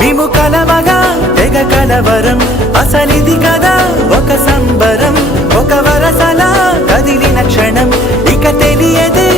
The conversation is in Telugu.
మేము కలవగా తెగ కలవరం అసలిది కదా ఒక సంబరం ఒక వరసలా కదిలిన క్షణం ఇక తెలియదే